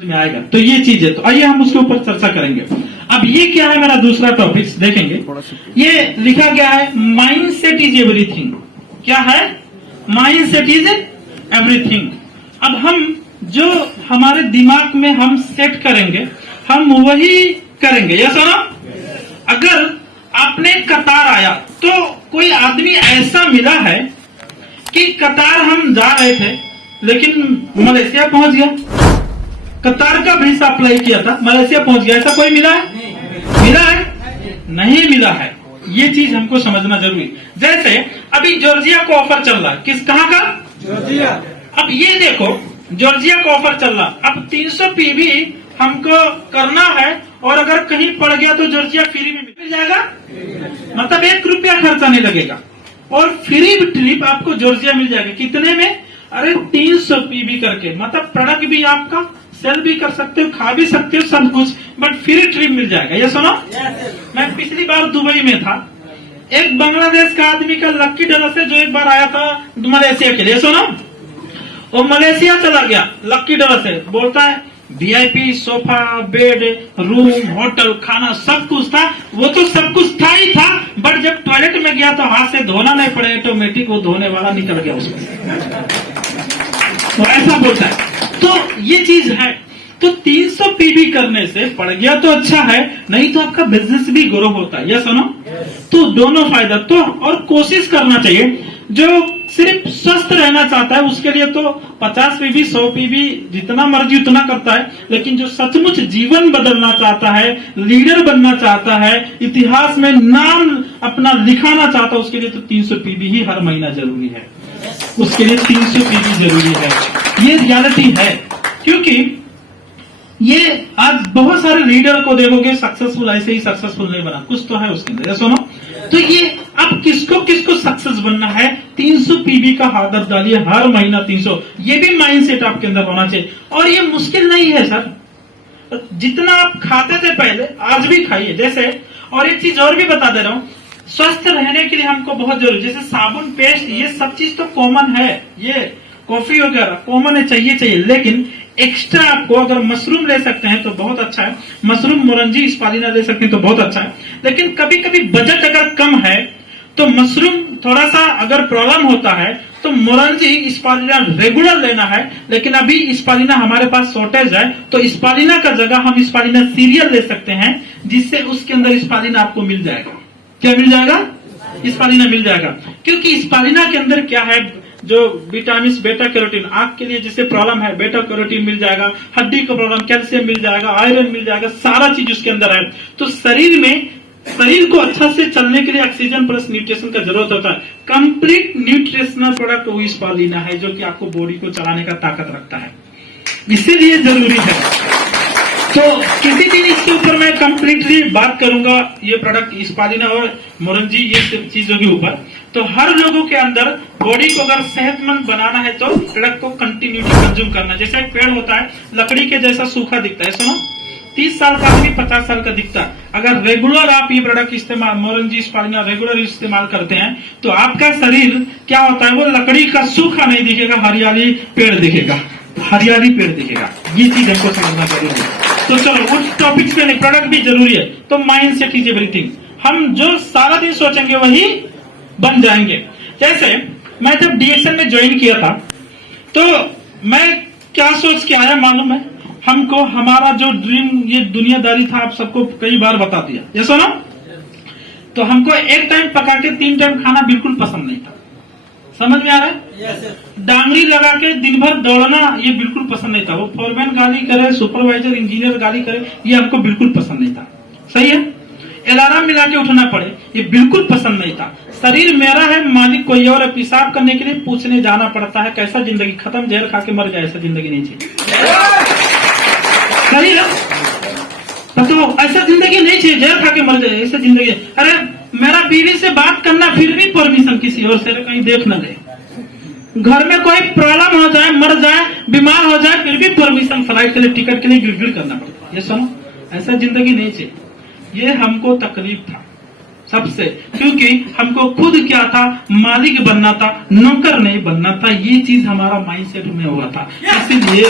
में आएगा। तो ये चीज है, तो आइए हम उसके ऊपर चर्चा करेंगे। अब ये क्या है, मेरा दूसरा टॉपिक देखेंगे। ये लिखा गया है माइंड सेट इज एवरीथिंग। क्या है? Mind set is everything. अब हम जो हमारे दिमाग में हम सेट करेंगे हम वही करेंगे। यस और नो? अगर आपने कतार आया तो कोई आदमी ऐसा मिला है कि कतार हम जा रहे थे लेकिन मलेशिया पहुंच गया, कतार का वीजा अप्लाई किया था, मलेशिया पहुंच गया, ऐसा कोई मिला है? मिला है? नहीं मिला है। ये चीज हमको समझना जरूरी। जैसे अभी जॉर्जिया को ऑफर चल रहा है, किस कहां का? जॉर्जिया। अब ये देखो जॉर्जिया को ऑफर चल रहा, अब 300 पीवी हमको करना है और अगर कहीं पड़ गया तो जॉर्जिया फ्री में मिल जाएगा, मतलब 1 रुपया खर्चा नहीं लगेगा और फ्री ट्रिप आपको जॉर्जिया मिल जाएगा। कितने में? अरे 300 पीवी करके, मतलब प्रोडक्ट भी आपका सेल भी कर सकते हो, खा भी सकते हो, सब कुछ, बट फ्री ट्रिप मिल जाएगा। ये सुनो, मैं पिछली बार दुबई में था, एक बांग्लादेश का आदमी का लक्की डॉलर से जो एक बार आया था मलेशिया के लिए, सुनो, वो मलेशिया चला गया लक्की डॉलर से, बोलता है VIP sofa, bed, room, hotel, खाना सब कुछ था। वो तो सब कुछ था ही था, बट जब टॉयलेट में गया तो हाथ से धोना नहीं पड़े, ऑटोमेटिक वो धोने वाला निकल गया उसमें। तो ऐसा बोलता है। तो ये चीज है। तो 300 पीवी करने से पड़ गया तो अच्छा है, नहीं तो आपका बिजनेस भी ग्रो होता है। यस सुनो, तो दोनों फायदा। तो और कोशिश करना चाहिए, जो सिर्फ स्वस्थ रहना चाहता है उसके लिए तो 50 पीवी 100 पीवी जितना मर्जी उतना करता है, लेकिन जो सचमुच जीवन बदलना चाहता है, लीडर बनना चाहता है, इतिहास में नाम अपना लिखाना चाहता है, उसके लिए तो 300 पीवी ही हर महीना जरूरी है। उसके लिए 300 पीवी जरूरी है। ये रियलिटी है, क्योंकि ये आज बहुत सारे लीडर को देखोगे सक्सेसफुल ऐसे ही सक्सेसफुल नहीं बना, कुछ तो है उसके अंदर। सुनो, तो ये अब किसको किसको सक्सेस बनना है, 300 पीवी का आदत डालिए, हर महीना 300। ये भी माइंडसेट आपके अंदर होना चाहिए। और ये मुश्किल नहीं है सर, जितना आप खाते थे पहले आज भी खाइए। जैसे और एक चीज और भी बता दे रहा हूँ, स्वस्थ रहने के लिए हमको बहुत जरूरी, जैसे साबुन, पेस्ट, ये सब चीज तो कॉमन है, ये कॉफी वगैरह कॉमन है, चाहिए, लेकिन एक्स्ट्रा आपको अगर मशरूम ले सकते हैं तो बहुत अच्छा है, मशरूम, मोरंजी, स्पालिना ले सकते हैं तो बहुत अच्छा है। लेकिन कभी कभी बजट अगर कम है तो मशरूम थोड़ा सा अगर प्रॉब्लम होता है तो मोरंजी, स्पालिना रेगुलर लेना है। लेकिन अभी स्पालिना हमारे पास शॉर्टेज है, तो स्पालिना का जगह हम स्पालिना सीरियल ले सकते हैं, जिससे उसके अंदर स्पालिना आपको मिल जाएगा। क्या मिल जाएगा? स्पालिना मिल जाएगा। क्योंकि स्पालिना के अंदर क्या है, जो विटामिन, बेटा कैरोटीन, आंख के लिए जिससे प्रॉब्लम है बेटा कैरोटीन मिल जाएगा, हड्डी का प्रॉब्लम कैल्शियम मिल जाएगा, आयरन मिल जाएगा, सारा चीज उसके अंदर है। तो शरीर को अच्छा से चलने के लिए ऑक्सीजन प्लस न्यूट्रिशन का जरूरत होता है। कंप्लीट न्यूट्रिशनल प्रोडक्ट वो स्पालिना है, जो कि आपको बॉडी को चलाने का ताकत रखता है, इसीलिए जरूरी है। तो किसी दिन इसके ऊपर मैं कंप्लीटली बात करूंगा, ये प्रोडक्ट स्पालिना और मोरंजी, ये सब चीजों के ऊपर। तो हर लोगों के अंदर बॉडी को अगर सेहतमंद बनाना है तो प्रोडक्ट को कंटिन्यूटी कंज्यूम करना। जैसे एक पेड़ होता है लकड़ी के जैसा सूखा दिखता है, सुनो, 30 साल का आदमी 50 साल का दिखता है। अगर रेगुलर आप ये प्रोडक्ट इस्तेमाल, मोरंजी, स्पालिना रेगुलर इस्तेमाल करते हैं तो आपका शरीर क्या होता है, वो लकड़ी का सूखा नहीं दिखेगा, हरियाली पेड़ दिखेगा, हरियाली पेड़ दिखेगा। ये चीज हमको समझना जरूरी है। तो चलो उस टॉपिक पे नहीं, प्रोडक्ट भी जरूरी है। तो माइंड सेट इज एवरीथिंग। हम जो सारा दिन सोचेंगे वही बन जाएंगे। जैसे मैं जब डीएसएन में ज्वाइन किया था तो मैं क्या सोच के आया मालूम है, हमको हमारा जो ड्रीम, ये दुनियादारी था, आप सबको कई बार बता दिया, ये सुनो। तो हमको एक टाइम पका के 3 टाइम खाना बिल्कुल पसंद नहीं था, समझ में आ रहा है? डांगरी लगा के दिन भर दौड़ना ये बिल्कुल पसंद नहीं था। वो फोरमैन गाली करे, सुपरवाइजर, इंजीनियर गाली करे, ये हमको बिल्कुल पसंद नहीं था। सही है? अलार्म मिला के उठना पड़े, ये बिल्कुल पसंद नहीं था। शरीर मेरा है, मालिक कोई और है, पेशाब करने के लिए पूछने जाना पड़ता है, कैसा जिंदगी, खत्म, जहर खा के मर जाए, ऐसा जिंदगी नहीं चाहिए। सही है? तो ऐसा जिंदगी नहीं चाहिए, जहर खा के मर जाए, ऐसा जिंदगी। अरे मेरा बीवी से बात करना फिर भी परमिशन किसी और से, कहीं देख न ले, घर में कोई प्रॉब्लम हो जाए, मर जाए, बीमार हो जाए, फिर भी परमिशन, फ्लाइट के लिए, टिकट के लिए गिड़गिड़ करना पड़ता है। ये सुनो, ऐसा जिंदगी नहीं चाहिए। ये हमको तकलीफ था सबसे, क्योंकि हमको खुद क्या था, मालिक बनना था, नौकर नहीं बनना था। ये चीज हमारा माइंडसेट में हुआ था, इसीलिए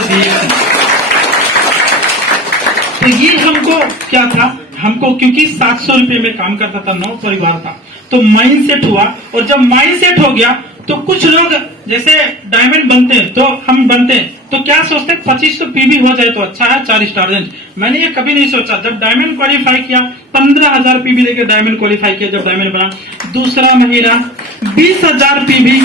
तो ये हमको क्या था, हमको क्योंकि 700 रुपए में काम करता था, 9 परिवार था, तो माइंड सेट हुआ। और जब माइंड सेट हो गया तो कुछ लोग जैसे डायमंड बनते हैं, तो हम बनते हैं तो क्या सोचते हैं 2500 पीबी हो जाए तो अच्छा है, 4 स्टार रेंज। मैंने ये कभी नहीं सोचा। जब डायमंड क्वालिफाई किया, 15,000 पीबी लेके डायमंड क्वालिफाई किया, जब डायमंड बना, दूसरा महीना 20,000 पीबी,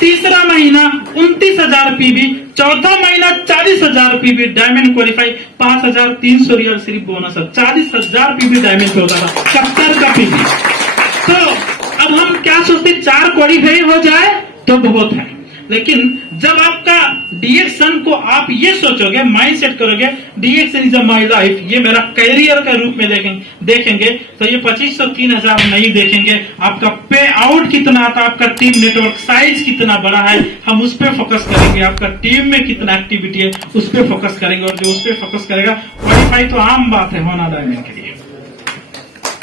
तीसरा महीना 29,000 पीबी, चौथा महीना 40,000 पीबी, डायमंड क्वालिफाई, 5,300 रियल सिर्फ बोनस है, 40,000 पीबी डायमंड पे होता था, 70 का पीबी। तो अब हम क्या सोचते, 4 क्वालिफाई हो जाए तो बहुत है। लेकिन जब आपका डीएक्शन को आप ये सोचोगे, माइंड सेट करोगे, डीएक्शन इज माई लाइफ, ये मेरा कैरियर का रूप में देखेंगे तो ये 2500 3,000 नहीं देखेंगे, आपका पे आउट कितना आता, आपका टीम नेटवर्क साइज कितना बड़ा है, हम उस पर फोकस करेंगे, आपका टीम में कितना एक्टिविटी है उस पर फोकस करेंगे। और जो उस पर फोकस करेगा, क्वालिफाई तो आम बात है होना डायमंड के लिए,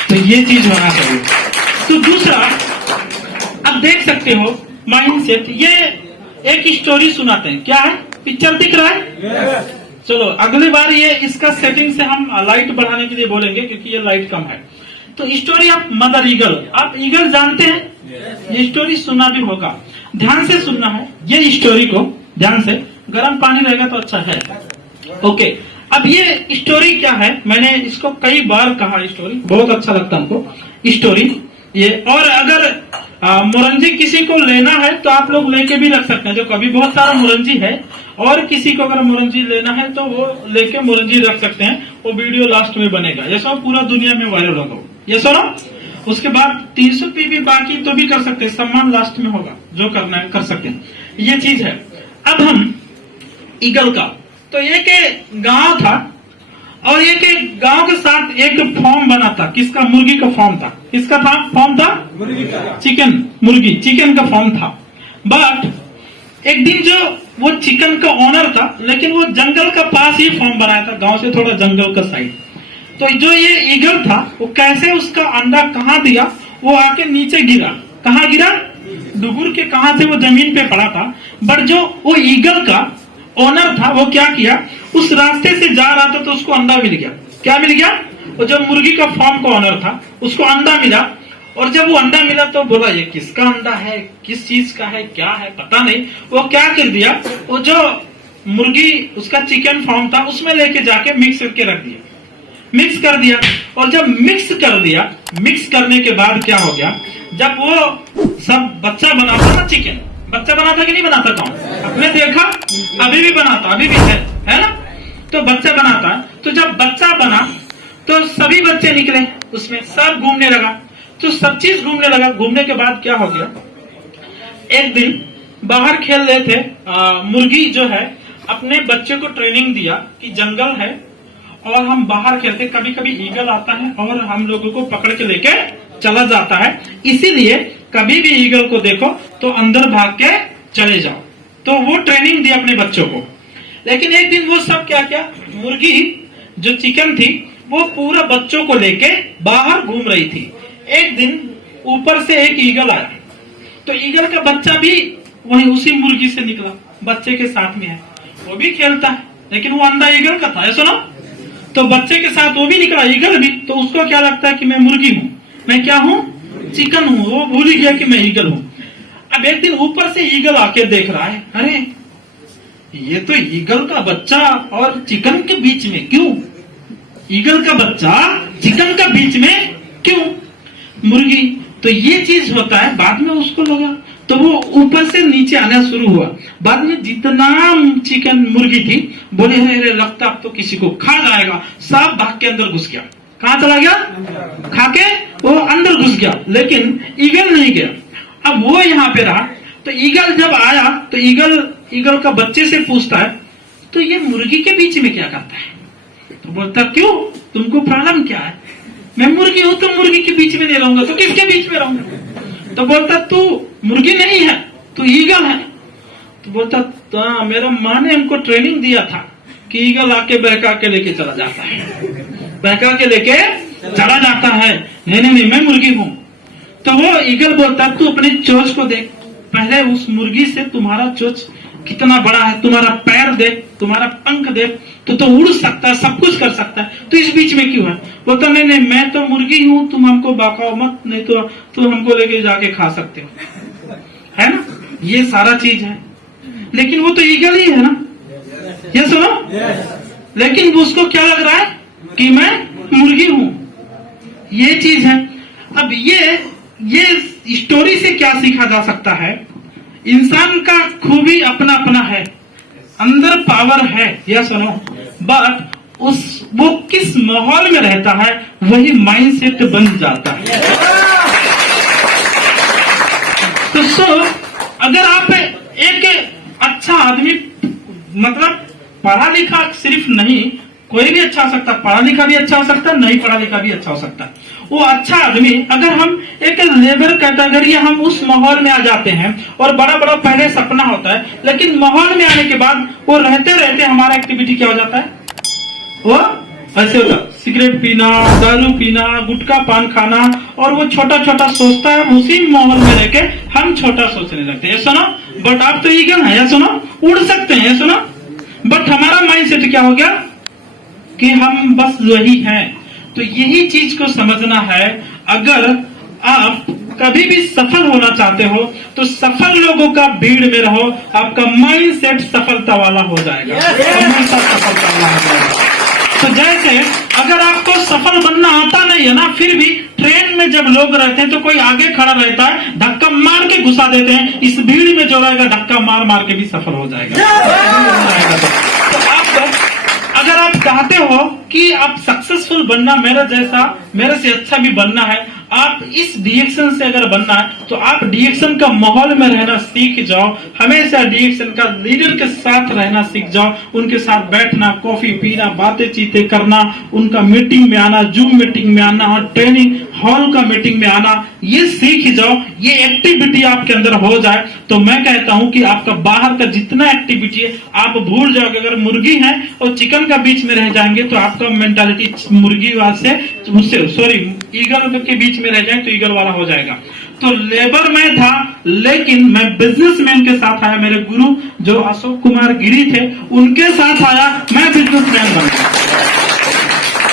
तो ये चीज होना चाहिए। तो दूसरा अब देख सकते हो माइंड सेट, ये एक स्टोरी सुनाते हैं, क्या है, पिक्चर दिख रहा है? चलो अगली बार ये इसका सेटिंग से हम लाइट बढ़ाने के लिए बोलेंगे क्योंकि ये लाइट कम है। तो स्टोरी ऑफ मदर ईगल, आप ईगल जानते हैं? ये स्टोरी सुना भी होगा, ध्यान से सुनना है ये स्टोरी को, ध्यान से, गर्म पानी रहेगा तो अच्छा है। ओके, अब ये स्टोरी क्या है, मैंने इसको कई बार कहा, स्टोरी बहुत अच्छा लगता हमको स्टोरी ये। और अगर मुरंजी किसी को लेना है तो आप लोग लेके भी रख सकते हैं, जो कभी बहुत सारा मुरंजी है, और किसी को अगर मुरंजी लेना है तो वो लेके मुरंजी रख सकते हैं, वो वीडियो लास्ट में बनेगा, ये सब पूरा दुनिया में वायरल होगा, ये सुनो। उसके बाद 300 पीबी बाकी तो भी कर सकते हैं, सम्मान लास्ट में होगा, जो करना है कर सकते हैं, ये चीज है। अब हम ईगल का, तो एक गांव था और एक गांव के साथ एक फॉर्म बना था, किसका, मुर्गी का फॉर्म था, किसका था फॉर्म था, मुर्गी का, चिकन का फॉर्म था। बट एक दिन जो वो चिकन का ओनर था, लेकिन वो जंगल का पास ही फॉर्म बनाया था, गांव से थोड़ा जंगल का साइड। तो जो ये ईगल था वो कैसे उसका अंडा कहाँ दिया, वो आके नीचे गिरा, कहाँ गिरा, डुबुर के कहाँ से वो जमीन पे पड़ा था। बट जो वो ईगल का ओनर था वो क्या किया, उस रास्ते से जा रहा था तो उसको अंडा मिल गया। क्या मिल गया, वो जो मुर्गी का फार्म का ओनर था उसको अंडा मिला। और जब वो अंडा मिला तो बोला ये किसका अंडा है, किस चीज का है, क्या है पता नहीं। वो क्या कर दिया, वो जो मुर्गी उसका चिकन फार्म था उसमें लेके जाके मिक्स करके रख दिया, मिक्स कर दिया। और जब मिक्स कर दिया, मिक्स करने के बाद क्या हो गया, जब वो सब बच्चा बना था ना, चिकन बच्चा बना था कि नहीं बना था, कौन आपने देखा, अभी भी बनाता, अभी भी है ना, तो बच्चा बनाता। तो जब बच्चा बना तो सभी बच्चे निकले उसमें, सब घूमने लगा, तो सब चीज घूमने लगा। घूमने के बाद क्या हो गया, एक दिन बाहर खेल रहे थे, मुर्गी जो है अपने बच्चे को ट्रेनिंग दिया कि जंगल है और हम बाहर खेलते, कभी कभी ईगल आता है और हम लोगों को पकड़ के लेके चला जाता है, इसीलिए कभी भी ईगल को देखो तो अंदर भाग के चले जाओ। तो वो ट्रेनिंग दी अपने बच्चों को। लेकिन एक दिन वो सब क्या क्या, मुर्गी जो चिकन थी वो पूरा बच्चों को लेके बाहर घूम रही थी। एक दिन ऊपर से एक ईगल आया, तो ईगल का बच्चा भी वहीं उसी मुर्गी से निकला, बच्चे के साथ में है, वो भी खेलता है, लेकिन वो अंडा ईगल का था, सुनो। तो बच्चे के साथ वो भी निकला, ईगल भी। तो उसको क्या लगता है कि मैं मुर्गी हूँ, मैं क्या हूँ, चिकन हूँ, वो भूल ही गया कि मैं ईगल हूँ। अब एक दिन ऊपर से ईगल आके देख रहा है, अरे ये तो ईगल का बच्चा और चिकन के बीच में क्यों, ईगल का बच्चा चिकन का बीच में क्यों, मुर्गी। तो ये चीज होता है। बाद में उसको लगा तो वो ऊपर से नीचे आना शुरू हुआ। बाद में जितना चिकन मुर्गी थी, बोले अरे लगता अब तो किसी को खा जाएगा, सब भाग के अंदर घुस गया। कहाँ चला गया, खा के वो अंदर घुस गया, लेकिन ईगल नहीं गया। अब वो यहाँ पे रहा। तो ईगल जब आया तो ईगल का बच्चे से पूछता है, तो ये मुर्गी के बीच में क्या करता है। तो बोलता क्यों, तुमको प्रॉब्लम क्या है, मैं मुर्गी हूं तो मुर्गी के बीच में नहीं रहूंगा तो किसके बीच में रहूंगा। तो बोलता तू मुर्गी नहीं है, तू ईगल है। तो बोलता तो मेरा माँ ने हमको ट्रेनिंग दिया था कि ईगल आके बहका के लेके चला जाता है, बहका के लेके चला जाता है। नहीं नहीं नहीं, मैं मुर्गी हूं। तो वो ईगल बोलता तू अपनी चोंच को देख, पहले उस मुर्गी से तुम्हारा चोंच कितना बड़ा है, तुम्हारा पैर देख, तुम्हारा पंख देख, तो उड़ सकता है, सब कुछ कर सकता है, तो इस बीच में क्यों है? बोलता नहीं नहीं, मैं तो मुर्गी हूं, तुम हमको बकाओ मत, नहीं तो तुम हमको लेके जाके खा सकते हो, है ना? ये सारा चीज है, लेकिन वो तो ईगल ही है ना, ये सुनो। लेकिन उसको क्या लग रहा है कि मैं मुर्गी हूं, ये चीज है। अब ये स्टोरी से क्या सीखा जा सकता है? इंसान का खूबी अपना अपना है, अंदर पावर है, या सुनो, बट वो किस माहौल में रहता है वही माइंडसेट बन जाता है। तो अगर आप एक अच्छा आदमी, मतलब पढ़ा लिखा सिर्फ नहीं, कोई भी अच्छा हो सकता, पढ़ा लिखा भी अच्छा हो सकता, नहीं पढ़ा लिखा भी अच्छा हो सकता, वो अच्छा आदमी, अगर हम एक लेबर कैटेगरी, हम उस माहौल में आ जाते हैं और बड़ा बड़ा पहले सपना होता है, लेकिन माहौल में आने के बाद वो रहते रहते हमारा एक्टिविटी क्या हो जाता है? वो ऐसे होता, सिगरेट पीना, दारू पीना, गुटखा पान खाना, और वो छोटा छोटा सोचता है, उसी माहौल में रह के हम छोटा सोचने लगते हैं। सुनो, बट आप तो ईगल है, या सुनो, उड़ सकते हैं, सुनो, बट हमारा माइंडसेट क्या हो गया कि हम बस वही हैं। तो यही चीज को समझना है। अगर आप कभी भी सफल होना चाहते हो तो सफल लोगों का भीड़ में रहो, आपका माइंडसेट सफलता वाला हो जाएगा, हमेशा सफलता वाला हो जाएगा। तो जैसे अगर आपको सफल बनना आता नहीं है ना, फिर भी ट्रेन में जब लोग रहते हैं तो कोई आगे खड़ा रहता है, धक्का मार के घुसा देते हैं, इस भीड़ में जो रहेगा धक्का मार मार के भी सफल हो जाएगा। तो आप अगर आप चाहते हो कि आप सक्सेसफुल बनना, मेरे से अच्छा भी बनना है, आप इस डिएक्शन से अगर बनना है तो आप डिएक्शन का माहौल में रहना सीख जाओ, हमेशा डिएक्शन का लीडर के साथ रहना सीख जाओ, उनके साथ बैठना, कॉफी पीना, बातें चीतें करना, उनका मीटिंग में आना, जूम मीटिंग में आना और ट्रेनिंग हॉल का मीटिंग में आना, ये सीख जाओ, ये एक्टिविटी आपके अंदर हो जाए तो मैं कहता हूं कि आपका बाहर का जितना एक्टिविटी है आप भूल जाओगे। अगर मुर्गी है और चिकन का बीच में रह जाएंगे तो आपका मेंटालिटी मुर्गी से सॉरी ईगल के बीच में रह जाए तो ईगल वाला हो जाएगा। तो लेबर में था, लेकिन मैं बिजनेसमैन के साथ आया, मेरे गुरु जो अशोक कुमार गिरी थे उनके साथ आया, मैं बिजनेसमैन बन गया।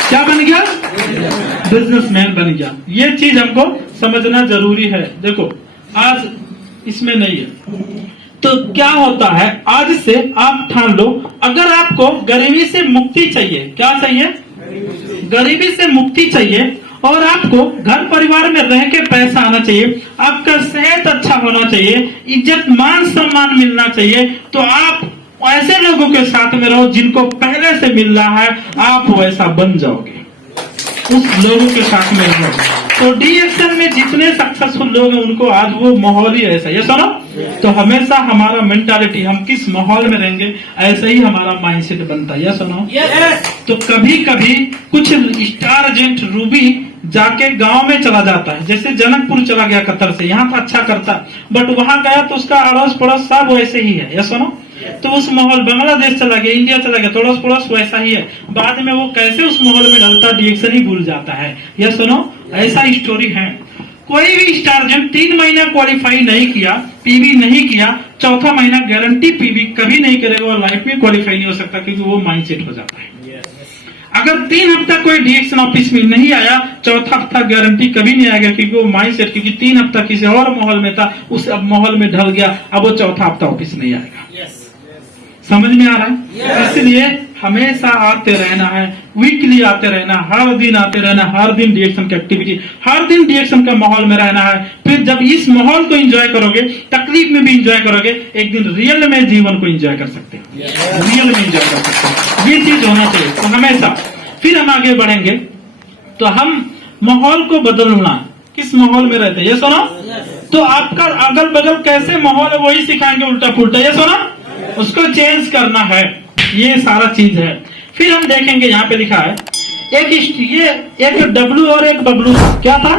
क्या बन गया? बिजनेसमैन बन गया। ये चीज हमको समझना जरूरी है। देखो आज इसमें नहीं है तो क्या होता है, आज से आप ठान लो, अगर आपको गरीबी से मुक्ति चाहिए, क्या चाहिए? गरीबी से मुक्ति चाहिए, और आपको घर परिवार में रह के पैसा आना चाहिए, आपका सेहत अच्छा होना चाहिए, इज्जत मान सम्मान मिलना चाहिए, तो आप ऐसे लोगों के साथ में रहो जिनको पहले से मिल रहा है, आप वैसा बन जाओगे, उस लोगों के साथ में रहो। तो डिएक्शन में जितने सक्सेसफुल लोग हैं उनको आज वो माहौल ही ऐसा, ये सुनो, तो हमेशा हमारा मेंटालिटी, हम किस माहौल में रहेंगे ऐसे ही हमारा माइंडसेट बनता है, ये सुनो। तो कभी कभी कुछ स्टार एजेंट रूबी जाके गांव में चला जाता है, जैसे जनकपुर चला गया कतर से, यहाँ तो अच्छा करता, बट वहां गया तो उसका अड़ोस पड़ोस सब वैसे ही है, ये सुनो। तो उस माहौल, बांग्लादेश चला गया, इंडिया चला गया, थोड़ा पड़ोस वैसा ही है, बाद में वो कैसे उस माहौल में डलता, डिएक्शन ही भूल जाता है, ये सुनो। ऐसा स्टोरी है। कोई भी स्टार जब 3 महीना क्वालिफाई नहीं किया, पीबी नहीं किया, चौथा महीना गारंटी पीबी कभी नहीं करेगा, वो लाइफ में क्वालिफाई नहीं हो सकता, क्योंकि वो माइंडसेट हो जाता है। अगर 3 हफ्ता कोई डिएक्शन ऑफिस में नहीं आया, चौथा हफ्ता गारंटी कभी नहीं आएगा, क्योंकि वो माइंडसेट, क्योंकि 3 हफ्ता किसी और माहौल में था, उस अब माहौल में ढल गया, अब वो चौथा हफ्ता ऑफिस नहीं आएगा। समझ में आ रहा है? इसलिए हमेशा आते रहना है, वीकली आते रहना, हर दिन आते रहना, हर दिन डिएक्शन की एक्टिविटी, हर दिन डिएक्शन का माहौल में रहना है। फिर जब इस माहौल को एंजॉय करोगे, तकलीफ में भी एंजॉय करोगे, एक दिन रियल में जीवन को एंजॉय कर सकते हो, रियल में एंजॉय कर सकते हो। ये चीज होना चाहिए। तो हमेशा फिर हम आगे बढ़ेंगे तो हम माहौल को बदलना, किस माहौल में रहते हैं, ये सुनो। तो आपका अगल बगल कैसे माहौल है वही सिखाएंगे उल्टा पुल्टा, ये सुनो, उसको चेंज करना है, ये सारा चीज है। फिर हम देखेंगे यहाँ पे लिखा है एक डब्लू और एक बबलू था। क्या था?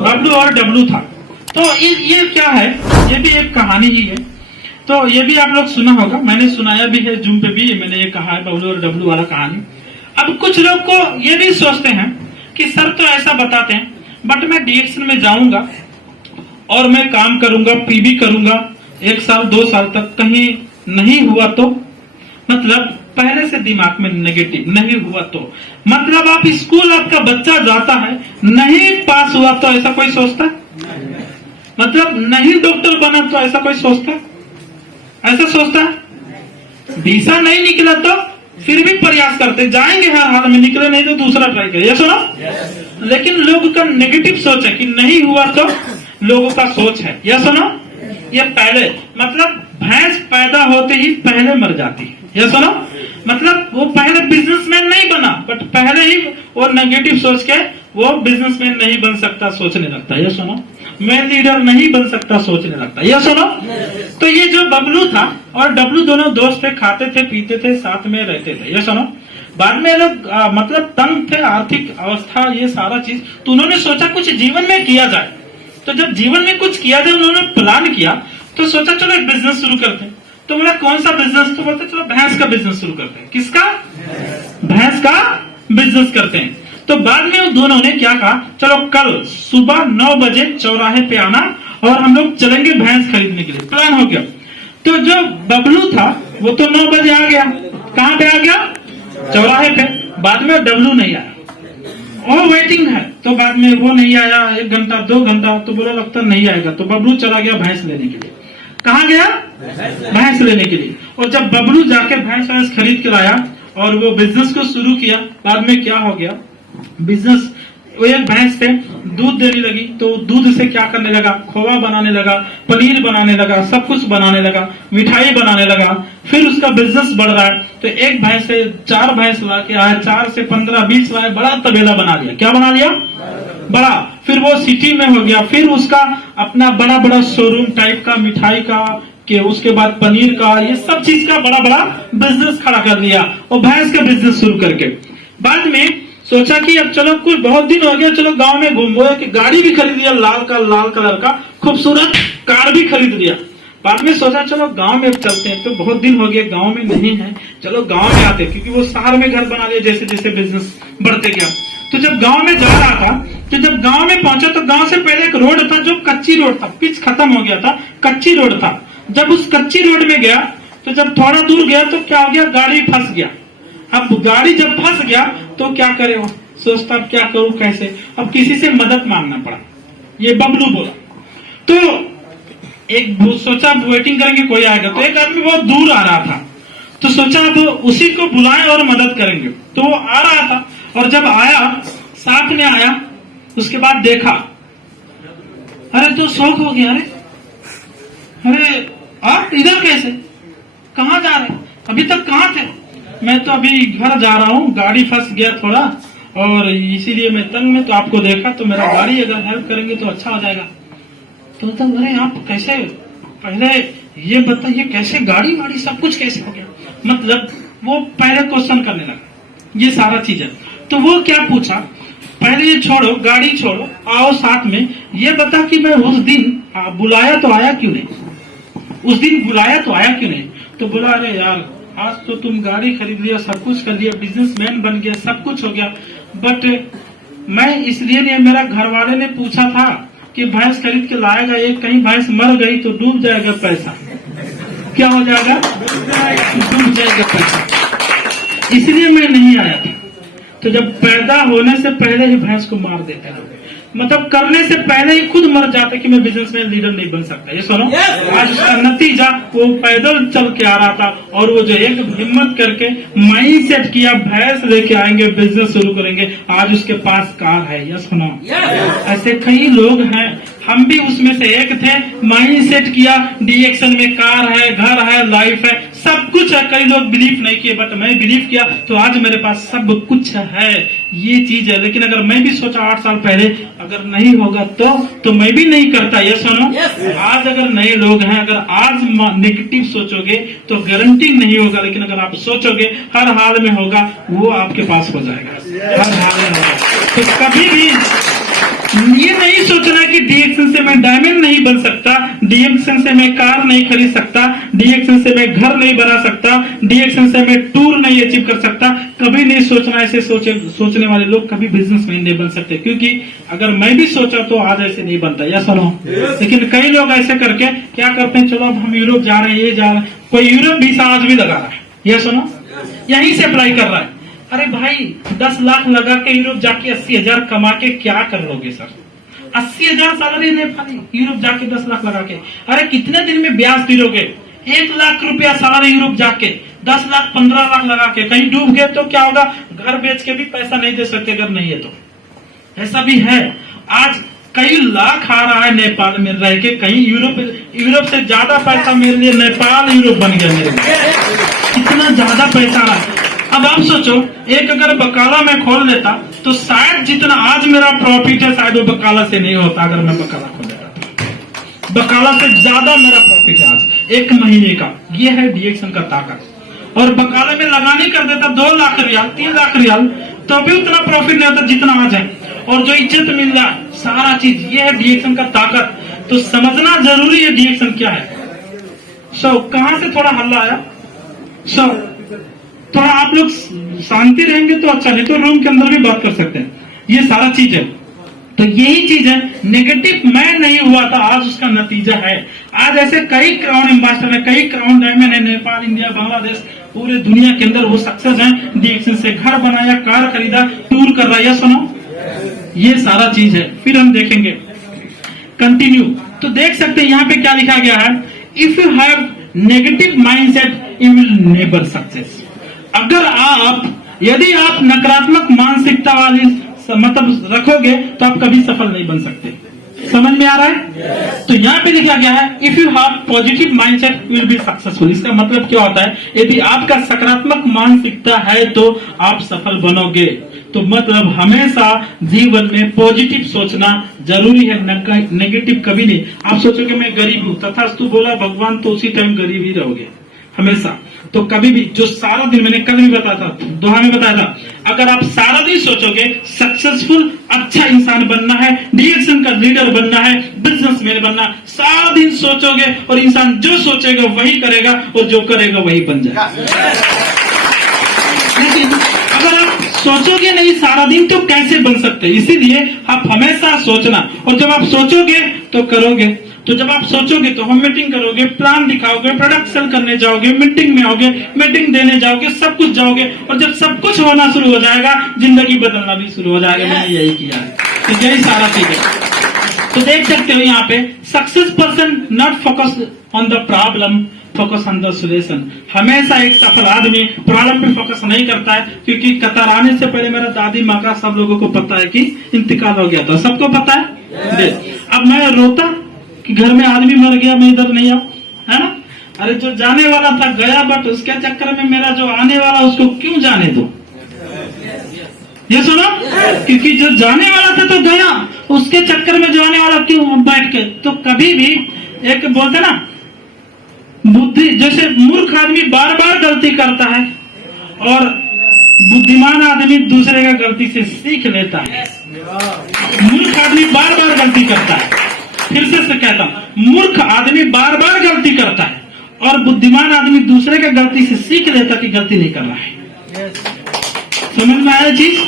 बबलू और डब्लू था। तो ये क्या है? ये भी एक कहानी ही है। तो ये भी आप लोग सुना होगा, मैंने सुनाया भी है, जूम पे भी मैंने ये कहा है, बबलू और डब्लू वाला कहानी। अब कुछ लोग को ये भी सोचते हैं कि सर तो ऐसा बताते हैं, बट मैं डिएक्शन में जाऊंगा और मैं काम करूंगा, पीबी करूंगा, 1 साल 2 साल तक कहीं नहीं हुआ तो मतलब पहले से दिमाग में नेगेटिव, नहीं हुआ तो मतलब आप स्कूल आपका बच्चा जाता है, नहीं पास हुआ तो ऐसा कोई सोचता, मतलब नहीं डॉक्टर बना तो ऐसा कोई सोचता, ऐसा सोचता, वीसा नहीं निकला तो फिर भी प्रयास करते जाएंगे, हर हाल में निकले नहीं तो दूसरा ट्राई करें, ये सुनो। लेकिन लोग का नेगेटिव सोच है कि नहीं हुआ तो लोगों का सोच है, यह सुनो। ये पहले मतलब भैंस पैदा होते ही पहले मर जाती है, यह सुनो। मतलब वो पहले बिजनेसमैन नहीं बना, बट पहले ही वो नेगेटिव सोच के वो बिजनेसमैन नहीं बन सकता सोचने लगता, यह सुनो। मैं लीडर नहीं बन सकता सोचने लगता, यह सुनो। तो ये जो बबलू था और डब्लू दोनों दोस्त थे, खाते थे पीते थे साथ में रहते थे, यह सुनो। बाद में लोग मतलब तंग थे, आर्थिक अवस्था ये सारा चीज, तो उन्होंने सोचा कुछ जीवन में किया जाए। तो जब जीवन में कुछ किया जाए उन्होंने प्लान किया, तो सोचा चलो एक बिजनेस शुरू करते हैं। तो बोला कौन सा बिजनेस, तो बोलते चलो भैंस का बिजनेस शुरू करते हैं। किसका? भैंस का बिजनेस करते हैं। तो बाद में उन दोनों ने क्या कहा, चलो कल सुबह 9 बजे चौराहे पे आना और हम लोग चलेंगे भैंस खरीदने के लिए। प्लान हो गया। तो जो बबलू था वो तो 9 बजे आ गया, कहाँ पे आ गया? चौराहे पे। बाद में डब्लू नहीं आया, वो वेटिंग है, तो बाद में वो नहीं आया, 1 घंटा 2 घंटा, तो बोला लगता नहीं आएगा, तो बबलू चला गया भैंस लेने के लिए। कहाँ गया? भैंस लेने के लिए। और जब बबलू जाके भैंस खरीद के लाया और वो बिजनेस को शुरू किया, बाद में क्या हो गया, बिजनेस, वो एक भैंस थे, दूध देने लगी, तो दूध से क्या करने लगा, खोवा बनाने लगा, पनीर बनाने लगा, सब कुछ बनाने लगा, मिठाई बनाने लगा। फिर उसका बिजनेस बढ़ रहा है, तो एक भैंस से 4 भैंस ला के आया, 4 से 15 20 लाए, बड़ा तबेला बना लिया। क्या बना लिया? बड़ा। फिर वो सिटी में हो गया, फिर उसका अपना बड़ा बड़ा शोरूम टाइप का मिठाई का, के उसके बाद पनीर का, ये सब चीज का बड़ा बड़ा बिजनेस खड़ा कर लिया और भैंस का बिजनेस शुरू करके। बाद में सोचा कि अब चलो कुछ बहुत दिन हो गया, चलो गांव में घूमो, कि गाड़ी भी खरीद लिया, लाल कलर का खूबसूरत कार भी खरीद लिया। बाद में सोचा चलो गांव में चलते हैं, तो बहुत दिन हो गए गांव में नहीं है, चलो गांव में आते, क्योंकि वो शहर में घर बना लिया जैसे जैसे बिजनेस बढ़ते गया। तो जब गांव में जा रहा था, तो जब गांव में पहुंचा तो गांव से पहले एक रोड था जो कच्ची रोड था, पिच खत्म हो गया था, कच्ची रोड था। जब उस कच्ची रोड में गया, तो जब थोड़ा दूर गया तो क्या हो गया, गाड़ी फंस गया। अब गाड़ी जब फंस गया तो क्या करे वो, सोचता अब क्या करूं कैसे, अब किसी से मदद मांगना पड़ा। ये बबलू बोला, तो एक सोचा वेटिंग करेंगे कोई आएगा, तो एक आदमी बहुत दूर आ रहा था, तो सोचा अब उसी को बुलाएं और मदद करेंगे। तो वो आ रहा था और जब आया, साथ में आया, उसके बाद देखा, अरे तो शौक हो गया, अरे आप इधर कैसे, कहाँ जा रहे, अभी तक कहाँ थे? मैं तो अभी घर जा रहा हूँ, गाड़ी फंस गया थोड़ा और इसीलिए मैं तंग में, तो आपको देखा तो मेरा गाड़ी अगर हेल्प करेंगे तो अच्छा हो जाएगा। तो अरे आप कैसे, पहले ये बताइए कैसे गाड़ी वाड़ी सब कुछ कैसे हो गया, मतलब वो पहले क्वेश्चन करने लगा, ये सारा चीज है। तो वो क्या पूछा, पहले ये छोड़ो, गाड़ी छोड़ो, आओ साथ में, ये बता कि मैं उस दिन बुलाया तो आया क्यों नहीं, उस दिन बुलाया तो आया क्यों नहीं? तो बोला अरे यार आज तो तुम गाड़ी खरीद लिया, सब कुछ कर लिया, बिजनेसमैन बन गया, सब कुछ हो गया, बट मैं इसलिए नहीं, मेरा घर वाले ने पूछा था कि भैंस खरीद के लाएगा, एक कहीं भैंस मर गई तो डूब जाएगा पैसा। क्या हो जाएगा? डूब जाएगा पैसा, इसलिए मैं नहीं आया था। तो जब पैदा होने से पहले ही भैंस को मार देते हैं, मतलब करने से पहले ही खुद मर जाते कि मैं बिजनेसमैन लीडर नहीं बन सकता। ये सुनो, आज उसका नतीजा, वो पैदल चल के आ रहा था और वो जो एक हिम्मत करके माइंड सेट किया भैंस लेके आएंगे, बिजनेस शुरू करेंगे, आज उसके पास कार है। ये सुनो, ऐसे कई लोग हैं, हम भी उसमें से एक थे, माइंड सेट किया, डिएक्शन में कार है, घर है, लाइफ है, सब कुछ है। कई लोग बिलीव नहीं किए, बट मैं बिलीव किया, तो आज मेरे पास सब कुछ है, ये चीज है। लेकिन अगर मैं भी सोचा 8 साल पहले अगर नहीं होगा तो मैं भी नहीं करता। ये सुनो, आज अगर नए लोग हैं, अगर आज नेगेटिव सोचोगे तो गारंटी नहीं होगा, लेकिन अगर आप सोचोगे हर हाल में होगा, वो आपके पास हो जाएगा, हर हाल में होगा। तो कभी भी ये नहीं सोचना कि डीएक्शन से मैं डायमंड नहीं बन सकता, डीएक्शन से मैं कार नहीं खरीद सकता, डीएक्शन से मैं घर नहीं बना सकता, डीएक्शन से मैं टूर नहीं अचीव कर सकता। कभी नहीं सोचना। ऐसे सोचने वाले लोग कभी बिजनेसमैन नहीं बन सकते, क्योंकि अगर मैं भी सोचा तो आज ऐसे नहीं बनता। या सुनो, लेकिन कई लोग ऐसे करके क्या करते हैं, चलो अब हम यूरोप जा रहे हैं, ये जा रहे हैं, कोई यूरोप वीसा आज भी लगा रहा है। ये सुनो, यहीं से अप्लाई कर रहा है। अरे भाई 10 लाख लगा के यूरोप जाके 80,000 कमा के क्या कर लोगे सर? 80,000 सैलरी नेपाली, यूरोप जाके 10 लाख लगा के, अरे कितने दिन में ब्याज दिलोगे? 1 लाख रुपया सैलरी यूरोप जाके 10 लाख 15 लाख लगा के कहीं डूब गए तो क्या होगा? घर बेच के भी पैसा नहीं दे सकते अगर नहीं है तो। ऐसा भी है। आज कई लाख आ रहा है नेपाल में रह के, कहीं यूरोप से ज्यादा पैसा मेरे लिए नेपाल यूरोप बन गया मेरे लिए। इतना ज्यादा पैसा आ रहा है। अब आप सोचो, एक अगर बकाला में खोल लेता तो शायद जितना आज मेरा प्रॉफिट है शायद वो बकाला से नहीं होता। अगर मैं बकाला खोल लेता तो बकाला से ज्यादा मेरा प्रॉफिट है आज 1 महीने का। ये है डीएक्शन का ताकत। और बकाले में लगानी कर देता 2 लाख रियाल 3 लाख रियाल तो भी उतना प्रॉफिट नहीं होता जितना आज है। और जो इज्जत मिल रहा है सारा चीज, ये है डीएक्शन का ताकत। तो समझना जरूरी है डीएक्शन क्या है। कहां से थोड़ा हल्ला आया? थोड़ा आप लोग शांति रहेंगे तो अच्छा, नहीं तो रूम के अंदर भी बात कर सकते हैं। ये सारा चीज है। तो यही चीज है, नेगेटिव मैं नहीं हुआ था, आज उसका नतीजा है। आज ऐसे कई क्राउन एम्बेसडर है, कई क्राउन डायमंड है, नेपाल, इंडिया, बांग्लादेश, पूरे दुनिया के अंदर वो सक्सेस है। डीएक्शन से घर बनाया, कार खरीदा, टूर कर रहा है। सुनो, ये सारा चीज है। फिर हम देखेंगे कंटिन्यू। तो देख सकते हैं यहाँ पे क्या लिखा गया है, if you have negative mindset you will never success. यदि आप नकारात्मक मानसिकता वाली मतलब रखोगे तो आप कभी सफल नहीं बन सकते। समझ में आ रहा है? तो यहाँ पे लिखा गया है if you have positive mindset you will be successful. इसका मतलब क्या होता है? यदि आपका सकारात्मक मानसिकता है तो आप सफल बनोगे। तो मतलब हमेशा जीवन में पॉजिटिव सोचना जरूरी है, नेगेटिव कभी नहीं। आप सोचोगे मैं गरीब हूं, तथास्तु बोला भगवान, तो उसी टाइम गरीब ही रहोगे हमेशा। तो कभी भी जो सारा दिन, मैंने कल भी बताया था, दोहा में बताया था, अगर आप सारा दिन सोचोगे सक्सेसफुल अच्छा इंसान बनना है, डीएक्शन का लीडर बनना है, बिजनेसमैन बनना, सारा दिन सोचोगे और इंसान जो सोचेगा वही करेगा और जो करेगा वही बन जाएगा। लेकिन अगर आप सोचोगे नहीं सारा दिन तो कैसे बन सकते? इसीलिए आप हमेशा सोचना, और जब आप सोचोगे तो करोगे। तो जब आप सोचोगे तो हम मीटिंग करोगे, प्लान दिखाओगे, प्रोडक्ट सेल करने जाओगे, मीटिंग में आओगे, मीटिंग देने जाओगे, सब कुछ जाओगे। और जब सब कुछ होना शुरू हो जाएगा जिंदगी बदलना भी शुरू हो जाएगा। मैंने यही किया है। तो यही सारा चीज है। तो देख सकते हो यहाँ पे success person not focus on the problem, focus on the solution. हमेशा एक सफल आदमी प्रॉब्लम पे फोकस नहीं करता है, क्योंकि कतार आने से पहले मेरा दादी माँ का सब लोगों को पता है कि इंतकाल हो गया था। सबको पता है। अब मैं रोता कि घर में आदमी मर गया, मैं इधर नहीं आऊं, है ना? अरे जो जाने वाला था गया, बट उसके चक्कर में मेरा जो आने वाला उसको क्यों जाने दो? ये सुनो, क्योंकि जो जाने वाला था तो गया, उसके चक्कर में जो आने वाला क्यों बैठ के? तो कभी भी एक बोलते ना, बुद्धि, जैसे मूर्ख आदमी बार बार गलती करता है और बुद्धिमान आदमी दूसरे का गलती से सीख लेता है। मूर्ख आदमी बार बार गलती करता है। फिर से कहता हूं, मूर्ख आदमी बार बार गलती करता है और बुद्धिमान आदमी दूसरे का गलती से सीख लेता कि गलती नहीं कर रहा है। समझ में आया चीज?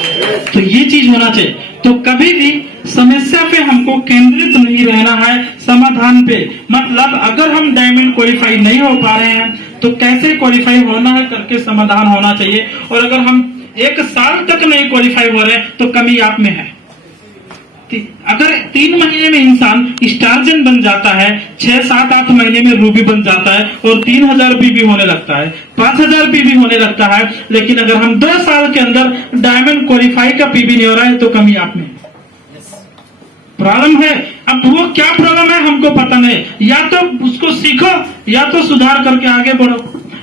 तो ये चीज होना चाहिए। तो कभी भी समस्या पे हमको केंद्रित नहीं रहना है, समाधान पे। मतलब अगर हम डायमंड क्वालिफाई नहीं हो पा रहे हैं तो कैसे क्वालिफाई होना है करके समाधान होना चाहिए। और अगर हम 1 साल तक नहीं क्वालिफाई हो रहे तो कमी आप में है। अगर 3 महीने में इंसान स्टारजन बन जाता है, 6, 7, 8 महीने में रूबी बन जाता है और 3000 पीबी होने लगता है, 5000 पीबी होने लगता है, लेकिन अगर हम 2 साल के अंदर डायमंड क्वालिफाई का पीबी नहीं हो रहा है तो कमी आप में प्रॉब्लम है। अब वो क्या प्रॉब्लम है हमको पता नहीं, या तो उसको सीखो या तो सुधार करके आगे बढ़ो।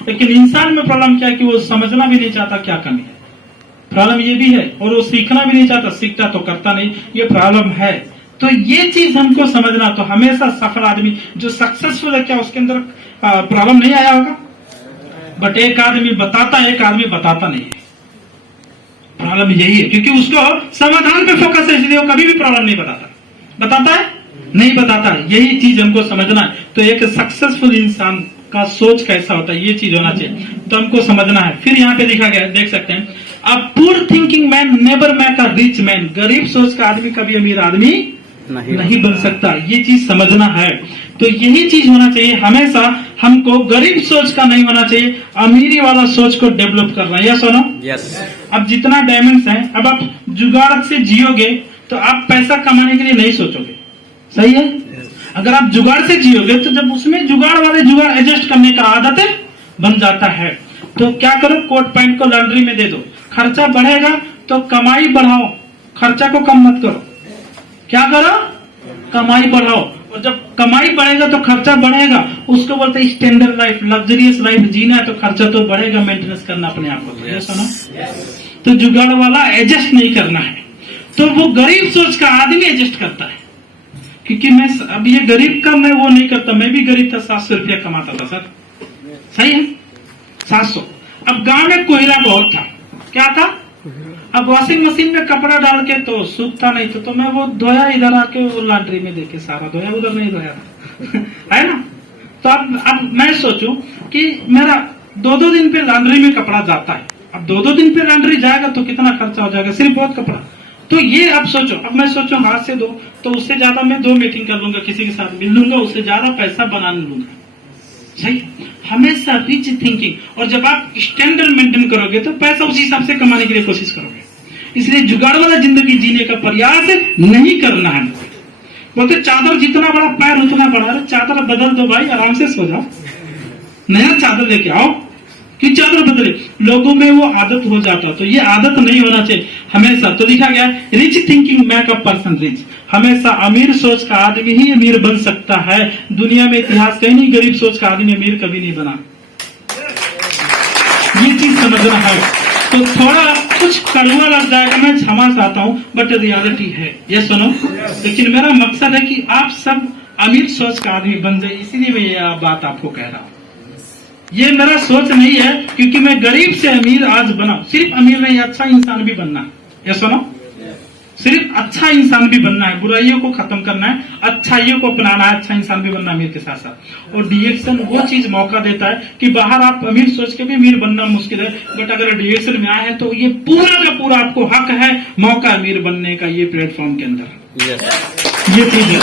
लेकिन इंसान में प्रॉब्लम क्या है कि वो समझना भी नहीं चाहता क्या कमी है। प्रॉब्लम ये भी है, और वो सीखना भी नहीं चाहता, सीखता तो करता नहीं, ये प्रॉब्लम है। तो ये चीज हमको समझना। तो हमेशा सफल आदमी जो सक्सेसफुल है, क्या उसके अंदर प्रॉब्लम नहीं आया होगा? बट एक आदमी बताता है, एक आदमी बताता नहीं है। प्रॉब्लम यही है, क्योंकि उसको समाधान पे फोकस है, इसलिए वो कभी भी प्रॉब्लम नहीं बताता है नहीं बताता। यही चीज हमको समझना है। तो एक सक्सेसफुल इंसान का सोच कैसा होता है, ये चीज होना चाहिए, तो हमको समझना है। फिर यहाँ पे लिखा गया, देख सकते हैं, a poor thinking man never make a rich man. गरीब सोच का आदमी कभी अमीर आदमी नहीं बन सकता, ये चीज समझना है। तो यही चीज होना चाहिए, हमेशा हमको गरीब सोच का नहीं होना चाहिए, अमीरी वाला सोच को डेवलप करना है। यस सुनो, यस। अब जितना डायमंड्स है, अब आप जुगाड़ से जियोगे तो आप पैसा कमाने के लिए नहीं सोचोगे, सही है। अगर आप जुगाड़ से जियोगे तो जब उसमें जुगाड़ वाले जुगाड़ एडजस्ट करने का आदत बन जाता है, तो क्या करो, कोट पैंट को लॉन्ड्री में दे दो। खर्चा बढ़ेगा तो कमाई बढ़ाओ, खर्चा को कम मत करो। क्या करो, कमाई बढ़ाओ, और जब कमाई बढ़ेगा तो खर्चा बढ़ेगा। उसको बोलते हैं स्टैंडर्ड लाइफ, लग्जरियस लाइफ जीना है, तो खर्चा तो बढ़ेगा, मेंटेनेंस करना अपने आप को। सुनो, तो जुगाड़ वाला एडजस्ट नहीं करना है, तो वो गरीब सोच का आदमी एडजस्ट करता है। क्योंकि मैं अब ये गरीब का मैं वो नहीं करता, मैं भी गरीब था, 700 रुपया कमाता था सर, सही है, 700। अब गांव में कोयला बहुत था, क्या था, अब वॉशिंग मशीन में कपड़ा डाल के तो सूखता नहीं था, तो मैं वो धोया इधर आके, वो लॉन्ड्री में देके सारा धोया, उधर नहीं धोया है ना। तो अब मैं सोचूं कि मेरा 2-2 दिन पे लॉन्ड्री में कपड़ा जाता है, अब 2-2 दिन पे लॉन्ड्री जाएगा तो कितना खर्चा हो जाएगा, सिर्फ बहुत कपड़ा। तो ये अब सोचो, अब मैं सोचूं हाथ से दो, तो उससे ज्यादा मैं 2 मीटिंग कर लूंगा, किसी के साथ मिल लूंगा, उससे ज्यादा पैसा बना लूंगा, सही। हमेशा रिच थिंकिंग, और जब आप स्टैंडर्ड मेंटेन करोगे तो पैसा उसी हिसाब से कमाने के लिए कोशिश करोगे। इसलिए जुगाड़ वाला जिंदगी जीने का प्रयास नहीं करना है। बोलते चादर जितना बड़ा पैर उतना बड़ा, अरे चादर बदल दो भाई, आराम से सो जाओ, नया चादर लेके आओ, कि चादर बदले, लोगों में वो आदत हो जाता। तो ये आदत नहीं होना चाहिए हमेशा। तो लिखा गया, rich thinking make a person rich. हमेशा अमीर सोच का आदमी ही अमीर बन सकता है। दुनिया में इतिहास कहीं नहीं गरीब सोच का आदमी अमीर कभी नहीं बना, ये चीज समझना है। तो थोड़ा कुछ कड़वा लग जाएगा, मैं क्षमा चाहता हूँ, बट रियलिटी है, ये सुनो। लेकिन मेरा मकसद है कि आप सब अमीर सोच का आदमी बन जाए, इसीलिए मैं ये बात आपको कह रहा हूँ। ये मेरा सोच नहीं है, क्योंकि मैं गरीब से अमीर आज बना। सिर्फ अमीर नहीं, अच्छा इंसान भी बनना है, ये सुनो, सिर्फ अच्छा इंसान भी बनना है, बुराइयों को खत्म करना है, अच्छाइयों को अपनाना है, अच्छा इंसान भी बनना अमीर के साथ साथ। और डीएक्शन वो चीज मौका देता है कि बाहर आप अमीर सोच के भी अमीर बनना मुश्किल है, बट अगर डीएक्शन में आए हैं तो ये पूरा का पूरा आपको हक है मौका अमीर बनने का, ये प्लेटफॉर्म के अंदर ये चीज है।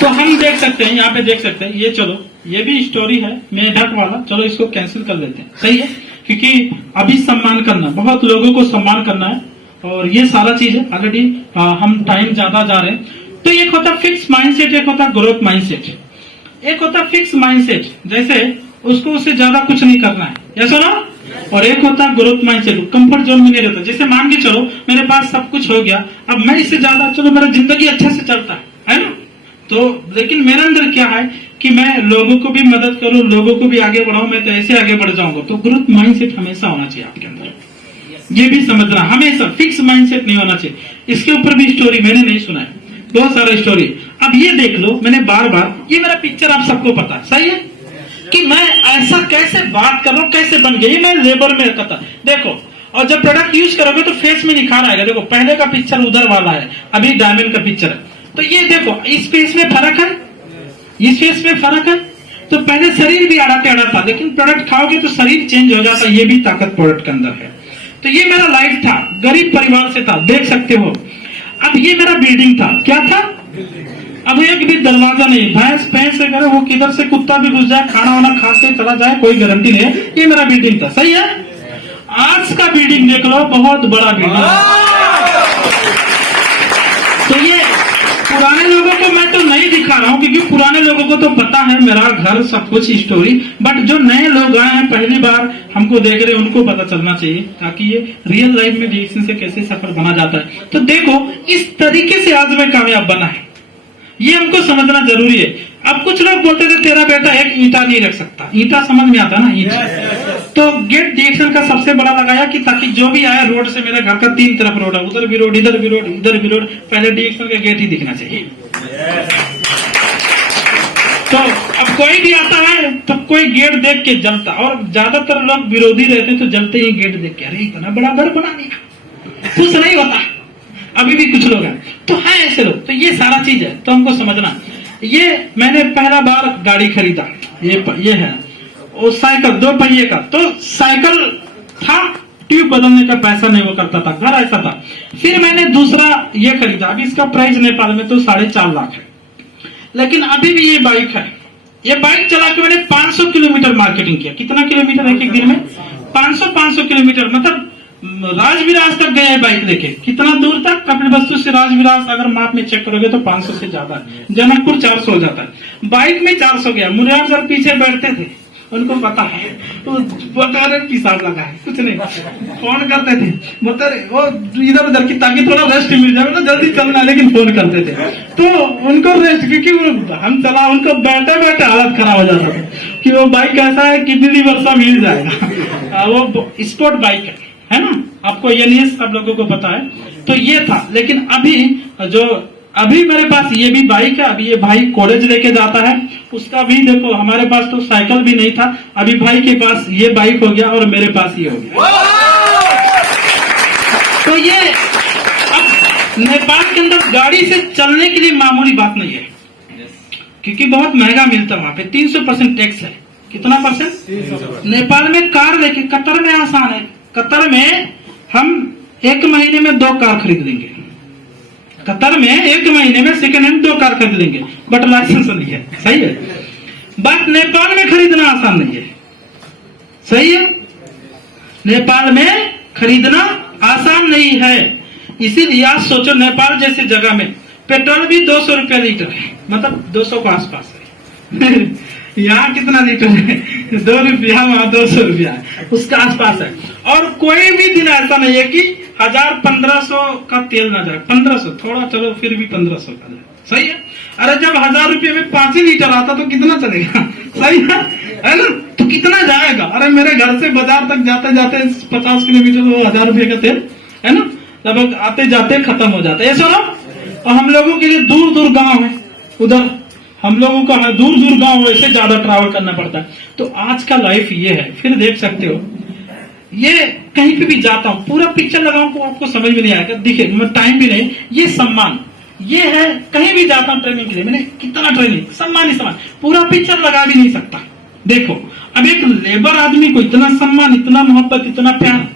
तो हम देख सकते हैं, यहाँ पे देख सकते हैं, ये चलो ये भी स्टोरी है मेढक वाला, चलो इसको कैंसिल कर लेते हैं, सही है। क्योंकि अभी सम्मान करना, बहुत लोगों को सम्मान करना है, और ये सारा चीज है। ऑलरेडी हम टाइम ज्यादा जा रहे हैं। तो एक होता फिक्स माइंडसेट, एक होता ग्रोथ माइंडसेट। एक होता फिक्स माइंडसेट, जैसे उसको उससे ज्यादा कुछ नहीं करना है, या सुना। और एक होता ग्रोथ माइंडसेट, कंफर्ट जोन में नहीं रहता। जैसे मान के चलो मेरे पास सब कुछ हो गया, अब मैं इससे ज्यादा, चलो मेरा जिंदगी अच्छे से चलता है ना, तो लेकिन मेरे अंदर क्या है कि मैं लोगों को भी मदद करूं, लोगों को भी आगे बढ़ाऊं, मैं तो ऐसे आगे बढ़ जाऊंगा। तो ग्रोथ माइंडसेट हमेशा होना चाहिए आपके अंदर, ये भी समझना, हमेशा फिक्स माइंडसेट नहीं होना चाहिए। इसके ऊपर भी स्टोरी मैंने नहीं सुना है, बहुत सारा स्टोरी। अब ये देख लो, मैंने बार बार, ये मेरा पिक्चर आप सबको पता है, सही है, कि मैं ऐसा कैसे बात कर रहा हूं, कैसे बन गया, ये मैं लेबर में करता। देखो, और जब प्रोडक्ट यूज करोगे तो फेस में निखार आएगा। देखो पहले का पिक्चर उधर वाला है, अभी डायमंड का पिक्चर है। तो ये देखो, इस फेस में फर्क है, इस फेस में फर्क है। तो पहले शरीर भी आड़ा टेढ़ा था, लेकिन प्रोडक्ट खाओगे तो शरीर चेंज हो जाता है, ये भी ताकत प्रोडक्ट के अंदर है। तो ये मेरा लाइफ था, गरीब परिवार से था, देख सकते हो। अब ये मेरा बिल्डिंग था, क्या था, अब एक भी दरवाजा नहीं, भैंस भैंस से करे वो किधर से कुत्ता भी घुस जाए, खाना वाना खा के चला जाए, कोई गारंटी नहीं है। ये मेरा बिल्डिंग था, सही है। आज का बिल्डिंग देख लो, बहुत बड़ा बिल्डिंग। तो ये पुराने लोगों को मैं तो नहीं दिखा रहा हूँ, क्योंकि पुराने लोगों को तो पता है मेरा घर सब कुछ स्टोरी, बट जो नए लोग आए हैं पहली बार हमको देख रहे हैं, उनको पता चलना चाहिए, ताकि ये रियल लाइफ में रिएक्शन से कैसे सफर बना जाता है। तो देखो इस तरीके से आज मैं कामयाब बना है, ये हमको समझना जरूरी है। अब कुछ लोग बोलते थे तेरा बेटा एक ईंटा नहीं रख सकता, ईंटा समझ में आता ना, ईंटा। तो गेट डिएक्शन का सबसे बड़ा लगाया कि ताकि जो भी आया रोड से, मेरे घर का 3 तरफ रोड है, उधर भी रोड, इधर भी रोड, इधर भी रोड, पहले डिएक्शन का गेट ही दिखना चाहिए। तो अब कोई भी आता है तो कोई गेट देख के जलता, और ज्यादातर लोग विरोधी रहते तो जलते ही गेट देख के, अरे इतना बड़ा घर बना दिया, खुश नहीं होता, अभी भी कुछ लोग हैं, तो है ऐसे लोग। तो ये सारा चीज है, तो हमको समझना। ये मैंने पहला बार गाड़ी खरीदा, ये है वो साइकिल 2 पहिए का, तो साइकिल था, ट्यूब बदलने का पैसा नहीं वो करता था, घर ऐसा था। फिर मैंने दूसरा ये खरीदा, अभी इसका प्राइस नेपाल में तो 4.5 लाख है, लेकिन अभी भी ये बाइक है। ये बाइक चला के मैंने 500 किलोमीटर मार्केटिंग किया। कितना किलोमीटर एक दिन में? 500 किलोमीटर, मतलब राजविराज तक गए बाइक लेके। कितना दूर तक? कपिलवस्तु से राजविराज अगर माप में चेक करोगे तो 500 से ज्यादा है। जनकपुर 400 हो जाता है, बाइक में 400 गया। मुनियार सर पीछे बैठते थे, उनको पता है, तो बता रहे पिसाब लगा है, कुछ नहीं, फोन करते थे, बता रहे वो इधर उधर की, ताकि थोड़ा रेस्ट मिल जाए, तो जल्दी चलना, लेकिन फोन करते थे तो उनको रेस्ट, क्योंकि हम चला, उनको बैठे बैठे हालत खराब हो जाता था कि वो बाइक ऐसा है कितनी वर्षा मिल जाएगा। वो स्पोर्ट बाइक है ना, आपको ये नहीं सब लोगों को पता है। तो ये था, लेकिन अभी मेरे पास ये भी बाइक है। अभी ये भाई कॉलेज लेके जाता है, उसका भी देखो, हमारे पास तो साइकिल भी नहीं था, अभी भाई के पास ये बाइक हो गया और मेरे पास ये हो गया। तो ये अब नेपाल के अंदर गाड़ी से चलने के लिए मामूली बात नहीं है, क्योंकि बहुत महंगा मिलता है वहां पे, 300% टैक्स है। कितना परसेंट? नेपाल में कार लेके, कतर में आसान है, कतर में हम 1 महीने में 2 कार खरीद लेंगे। कतर में 1 महीने में सेकेंड हैंड 2 कार खरीद लेंगे, बट लाइसेंस नहीं है। सही है, बट नेपाल में खरीदना आसान नहीं है। सही है, नेपाल में खरीदना आसान नहीं है। इसीलिए आप सोचो, नेपाल जैसे जगह में पेट्रोल भी 200 रुपया लीटर है, मतलब 200 के आसपास है। यहाँ कितना लीटर है? 2 रुपया, वहां 200 रुपया है, उसका आसपास है। और कोई भी दिन ऐसा नहीं है कि 1000-1500 का तेल ना जाए। 1500 थोड़ा, चलो फिर भी 1500 का जाए। सही है। अरे जब 1000 रुपये में 5 ही लीटर आता तो कितना चलेगा? सही है ना, तो कितना जाएगा? अरे मेरे घर से बाजार तक जाते जाते 50 किलोमीटर, वो 1000 रुपये का तेल है ना, लगभग आते जाते खत्म हो जाता है। ऐसा ना, और हम लोगों के लिए दूर दूर गांव है, उधर हम लोगों का दूर दूर गांव, वैसे ज्यादा ट्रैवल करना पड़ता है। तो आज का लाइफ ये है। फिर देख सकते हो, ये कहीं पे भी जाता हूँ, पूरा पिक्चर लगाऊं तो आपको समझ में नहीं आएगा। देखिए, टाइम भी नहीं, ये सम्मान, ये है, कहीं भी जाता हूँ ट्रेनिंग के लिए, मैंने कितना ट्रेनिंग, सम्मान ही सम्मान, पूरा पिक्चर लगा भी नहीं सकता। देखो, अब एक लेबर आदमी को इतना सम्मान, इतना मोहब्बत, इतना प्यार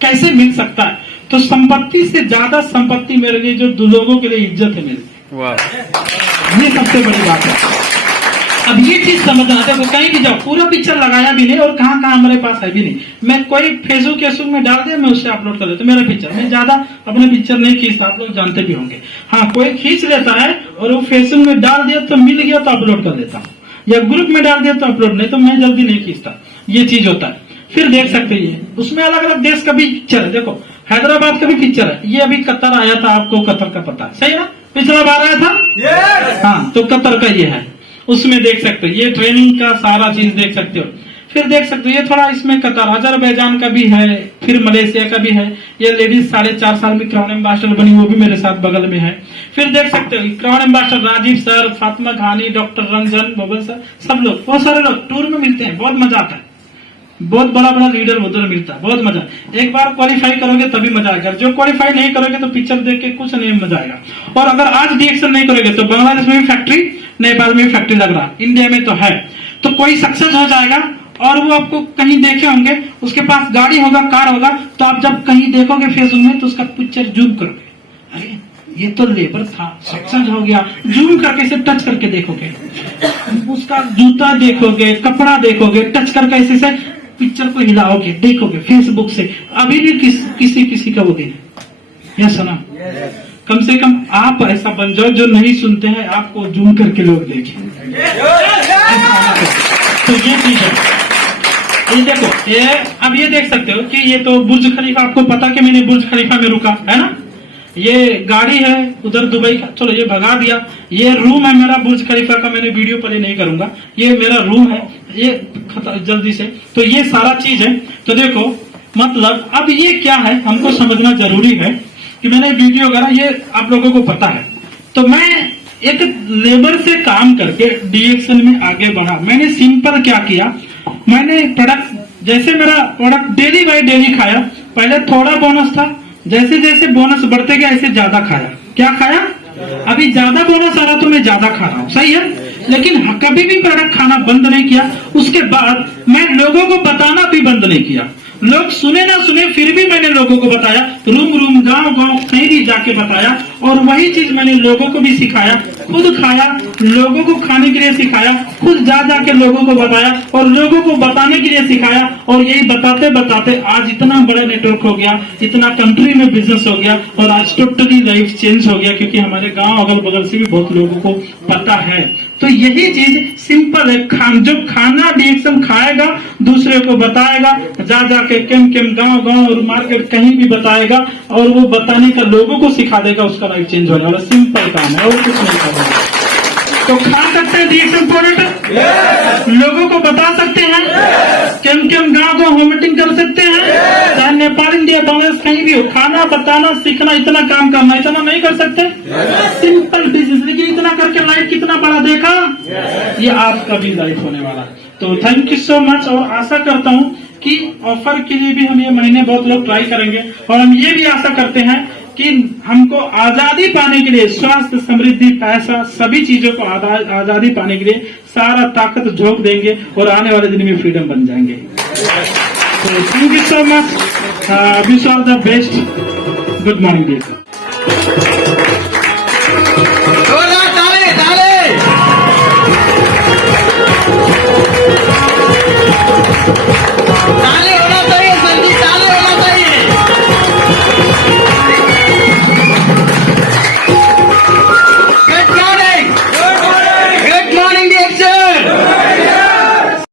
कैसे मिल सकता है? तो संपत्ति से ज्यादा संपत्ति मेरे लिए जो 2 लोगों के लिए इज्जत है मेरी, ये सबसे बड़ी बात है। अब ये चीज समझना, देखो कहीं भी जाओ, पूरा पिक्चर लगाया भी नहीं और कहाँ कहाँ हमारे पास है भी नहीं। मैं कोई फेसबुक में डाल दिया, मैं उससे अपलोड कर देता हूँ मेरा पिक्चर। मैं ज्यादा अपने पिक्चर नहीं खींचता, आप लोग जानते भी होंगे। हाँ, कोई खींच लेता है और वो फेसबुक में डाल दिया तो मिल गया तो अपलोड कर देता हूँ, या ग्रुप में डाल दिया तो अपलोड, नहीं तो मैं जल्दी नहीं खींचता। ये चीज होता है। फिर देख सकते हैं, उसमें अलग अलग देश का भी पिक्चर है। देखो, हैदराबाद का भी पिक्चर है। ये अभी कतर आया था, आपको कतर का पता है, सही है ना? पिछला बार आया था। हाँ, तो कतर का ये है, उसमें देख सकते हो, ये ट्रेनिंग का सारा चीज देख सकते हो। फिर देख सकते हो, ये थोड़ा इसमें कतर, अजरबैजान का भी है, फिर मलेशिया का भी है। ये लेडीज 4.5 साल में क्राउन एम्बेसडर बनी, वो भी मेरे साथ बगल में है। फिर देख सकते हो, crown ambassador Rajiv sir, Fatima Ghani, doctor Ranjan, bubble sir, सब लोग, बहुत सारे लोग टूर में मिलते हैं। बहुत मजा आता है, बहुत बड़ा बड़ा लीडर उधर मिलता है, बहुत मजा। एक बार क्वालिफाई करोगे तभी मजा आएगा, जो क्वालिफाई नहीं करोगे तो पिक्चर देख के कुछ नहीं मजा आएगा। और अगर आज रिएक्शन नहीं करोगे तो बांग्लादेश में भी फैक्ट्री, नेपाल में भी फैक्ट्री लग रहा, इंडिया में तो है। तो कोई सक्सेस हो जाएगा और वो आपको कहीं देखे होंगे, उसके पास गाड़ी होगा, कार होगा, तो आप जब कहीं देखोगे फेसबुक में तो उसका पिक्चर जूम करोगे, अरे ये तो लेबर था, सक्सेस हो गया, जूम करके इसे टच करके देखोगे, उसका जूता देखोगे, कपड़ा देखोगे, टच करके इसे से पिक्चर को हिलाओगे, देखोगे फेसबुक से। अभी भी किसी का वो दिन है, या सुना? कम से कम आप ऐसा बन जाओ जो नहीं सुनते हैं, आपको जूम करके लोग देखें। तो ये चीज है, ये देखो, ये अब ये देख सकते हो कि ये तो बुर्ज खलीफा, आपको पता कि मैंने बुर्ज खलीफा में रुका है ना। ये गाड़ी है उधर दुबई का, चलो ये भगा दिया। ये रूम है मेरा बुर्ज खलीफा का, मैंने वीडियो प्ले नहीं करूंगा, ये मेरा रूम है, ये जल्दी से। तो ये सारा चीज है। तो देखो, मतलब अब ये क्या है, हमको समझना जरूरी है कि मैंने वीडियो करा, ये आप लोगों को पता है। तो मैं एक लेबर से काम करके डीएक्शन में आगे बढ़ा। मैंने सिंपल क्या किया, मैंने प्रोडक्ट, जैसे मेरा प्रोडक्ट डेली बाय डेली खाया। पहले थोड़ा बोनस था, जैसे जैसे बोनस बढ़ते गया ऐसे ज्यादा खाया। क्या खाया? अभी ज्यादा बोनस आ रहा तो मैं ज्यादा खा रहा हूँ, सही है। लेकिन कभी भी प्रोडक्ट खाना बंद नहीं किया। उसके बाद मैं लोगों को बताना भी बंद नहीं किया। लोग सुने ना सुने फिर भी मैंने लोगों को बताया, रूम रूम गांव गांव कहीं भी जाके बताया। और वही चीज मैंने लोगों को भी सिखाया, खुद खाया, लोगों को खाने के लिए सिखाया, खुद जा जाके लोगों को बताया और लोगों को बताने के लिए सिखाया। और यही बताते बताते आज इतना बड़ा नेटवर्क हो गया, इतना कंट्री में बिजनेस हो गया और आज टोटली लाइफ चेंज हो गया, क्योंकि हमारे गांव अगल बगल से भी बहुत लोगों को पता है। तो यही चीज सिंपल है। जो खाना डिएक्शन खाएगा दूसरे को बताएगा, जा जाके केम केम गांव गांव और मार्केट कहीं भी बताएगा और वो बताने का लोगों को सिखा देगा, उसका लाइफ चेंज हो जाएगा। सिंपल काम है और कुछ नहीं करना। तो खा सकते हैं डिएक्शन प्रोडक्ट, लोगों को बता सकते हैं, केम केम गांव गांव होम मीटिंग कर सकते हैं, चाहे नेपाल इंडिया बांग्लादेश कहीं भी हो। खाना बताना सीखना, इतना काम करना, इतना नहीं कर सकते? सिंपल बिजनेस, लेकिन इतना करके लाइफ कितना बड़ा देखा। ये आपका भी लाइफ होने वाला। तो थैंक यू सो मच। और आशा करता हूँ कि ऑफर के लिए भी हम ये महीने बहुत लोग ट्राई करेंगे। और हम ये भी आशा करते हैं कि हमको आजादी पाने के लिए, स्वास्थ्य, समृद्धि, पैसा, सभी चीजों को आजादी पाने के लिए सारा ताकत झोंक देंगे और आने वाले दिन में फ्रीडम बन जाएंगे। तो thank you so much. Wish all the best. Good morning.